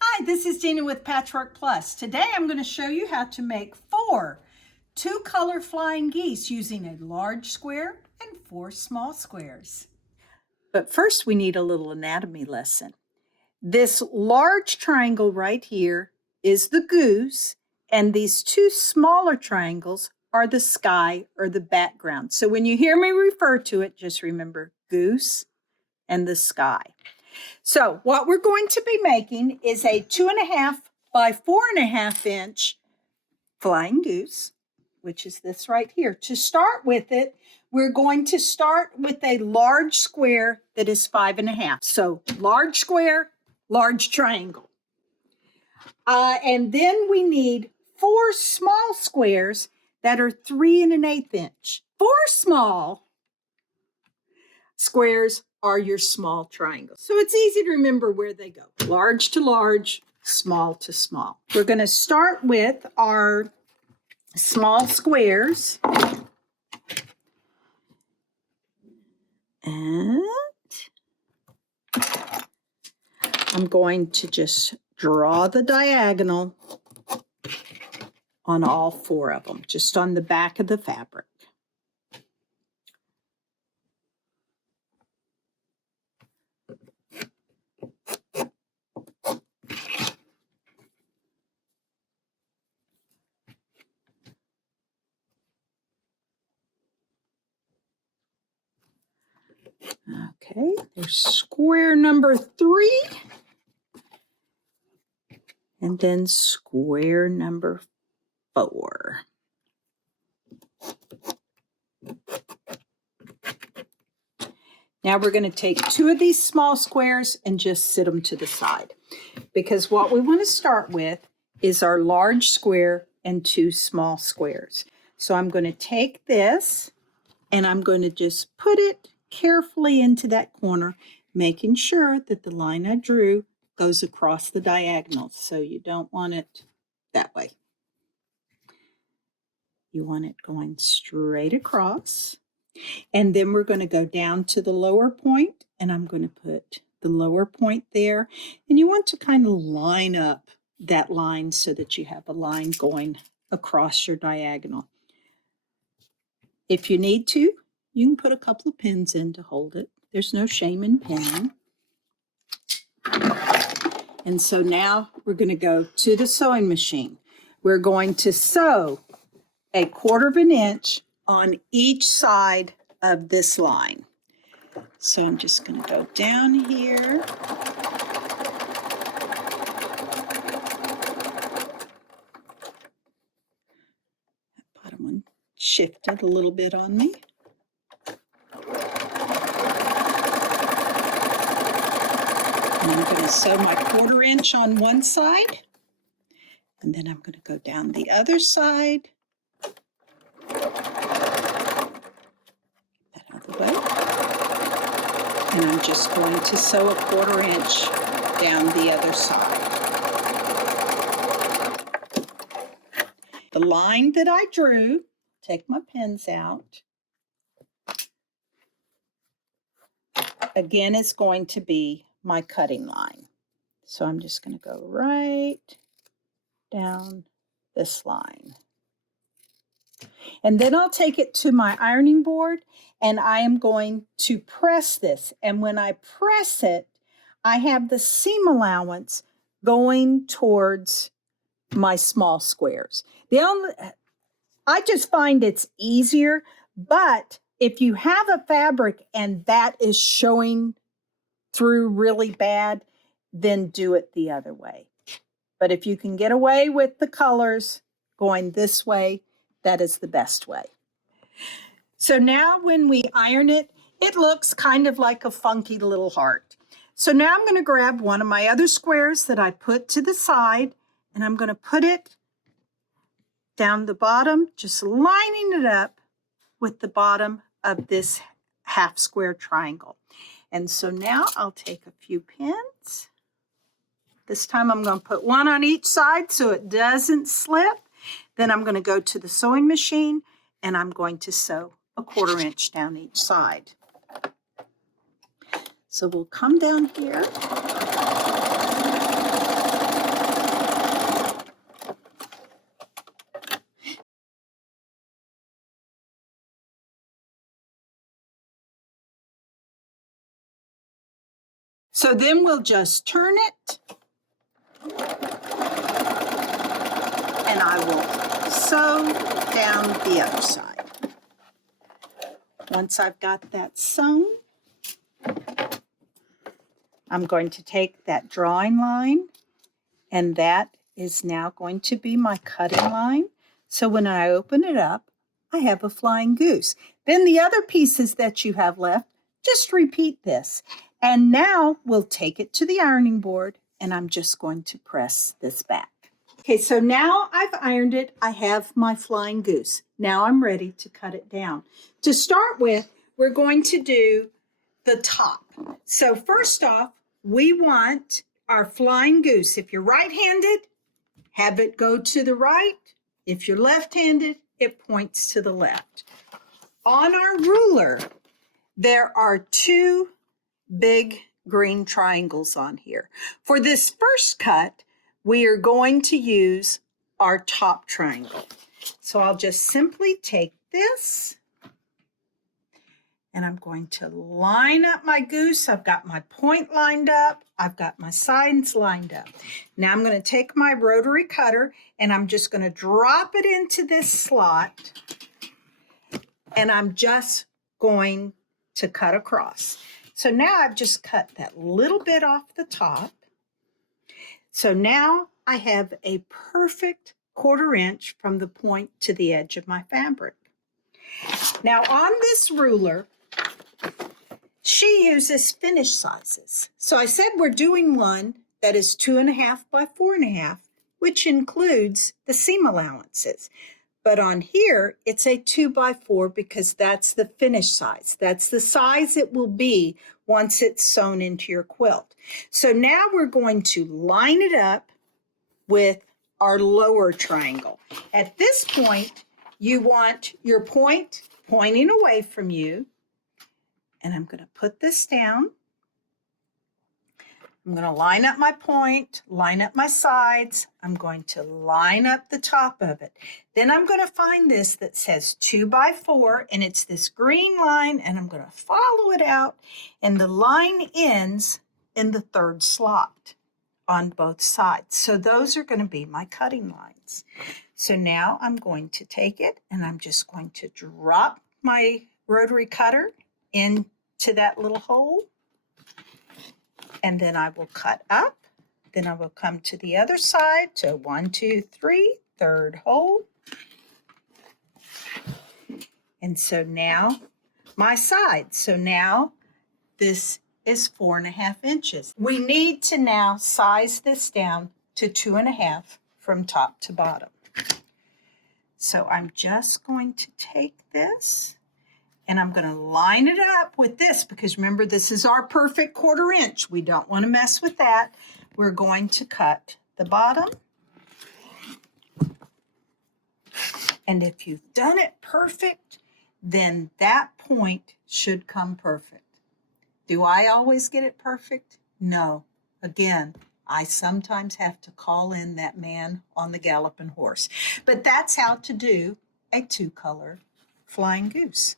Hi, this is Dena with Patchwork Plus. Today I'm going to show you how to make 4 two-color flying geese using a large square and 4 small squares. But first we need a little anatomy lesson. This large triangle right here is the goose, and these 2 smaller triangles are the sky or the background. So when you hear me refer to it, just remember goose and the sky. So what we're going to be making is a 2.5 by 4.5 inch flying goose, which is this right here. To start with it, we're going to start with a large square that is 5.5. So large square, large triangle. And then we need 4 small squares that are 3 1/8 inch. 4 small squares are your small triangles. So it's easy to remember where they go. Large to large, small to small. We're going to start with our small squares. And I'm going to just draw the diagonal on all 4 of them, just on the back of the fabric. Okay, there's square number 3, and then square number 4. Now we're going to take 2 of these small squares and just sit them to the side, because what we want to start with is our large square and 2 small squares. So I'm going to take this and I'm going to just put it carefully into that corner, making sure that the line I drew goes across the diagonal. So you don't want it that way. You want it going straight across. And then we're going to go down to the lower point, and I'm going to put the lower point there. And you want to kind of line up that line so that you have a line going across your diagonal. If you need to, you can put a couple of pins in to hold it. There's no shame in pinning. And so now we're going to go to the sewing machine. We're going to sew 1/4 inch on each side of this line. So I'm just going to go down here. That bottom one shifted a little bit on me. And I'm going to sew my 1/4 inch on one side, and then I'm going to go down the other side. That out of the way. And I'm just going to sew 1/4 inch down the other side. The line that I drew, take my pins out, again is going to be my cutting line. So I'm just going to go right down this line. And then I'll take it to my ironing board, and I am going to press this. And when I press it, I have the seam allowance going towards my small squares. I just find it's easier, but if you have a fabric and that is showing through really bad, then do it the other way. But if you can get away with the colors going this way, that is the best way. So now when we iron it, it looks kind of like a funky little heart. So now I'm going to grab one of my other squares that I put to the side, and I'm going to put it down the bottom, just lining it up with the bottom of this half square triangle. And so now I'll take a few pins. This time I'm going to put one on each side so it doesn't slip. Then I'm going to go to the sewing machine and I'm going to sew a 1/4 inch down each side. So we'll come down here. So then we'll just turn it, and I will sew down the other side. Once I've got that sewn, I'm going to take that drawing line, and that is now going to be my cutting line. So when I open it up, I have a flying goose. Then the other pieces that you have left, just repeat this. And now we'll take it to the ironing board, and I'm just going to press this back. Okay, so now I've ironed it. I have my flying goose. Now I'm ready to cut it down. To start with, we're going to do the top. So first off, we want our flying goose. If you're right-handed, have it go to the right. If you're left-handed, it points to the left. On our ruler, there are 2 big green triangles on here. For this first cut, we are going to use our top triangle. So I'll just simply take this, and I'm going to line up my goose. I've got my point lined up. I've got my sides lined up. Now I'm going to take my rotary cutter, and I'm just going to drop it into this slot, and I'm just going to cut across. So now I've just cut that little bit off the top. So now I have a perfect 1/4 inch from the point to the edge of my fabric. Now on this ruler, she uses finish sizes. So I said we're doing one that is 2.5 by 4.5, which includes the seam allowances. But on here, it's a 2 by 4 because that's the finish size. That's the size it will be once it's sewn into your quilt. So now we're going to line it up with our lower triangle. At this point, you want your point pointing away from you. And I'm going to put this down. I'm going to line up my point, line up my sides. I'm going to line up the top of it. Then I'm going to find this that says 2 by 4, and it's this green line, and I'm going to follow it out, and the line ends in the 3rd slot on both sides. So those are going to be my cutting lines. So now I'm going to take it, and I'm just going to drop my rotary cutter into that little hole. And then I will cut up. Then I will come to the other side. So 1, 2, 3, 3rd hole. And so now my side. So now this is 4.5 inches. We need to now size this down to 2.5 from top to bottom. So I'm just going to take this, and I'm going to line it up with this because remember, this is our perfect 1/4 inch. We don't want to mess with that. We're going to cut the bottom. And if you've done it perfect, then that point should come perfect. Do I always get it perfect? No. Again, I sometimes have to call in that man on the galloping horse. But that's how to do a 2-color flying goose.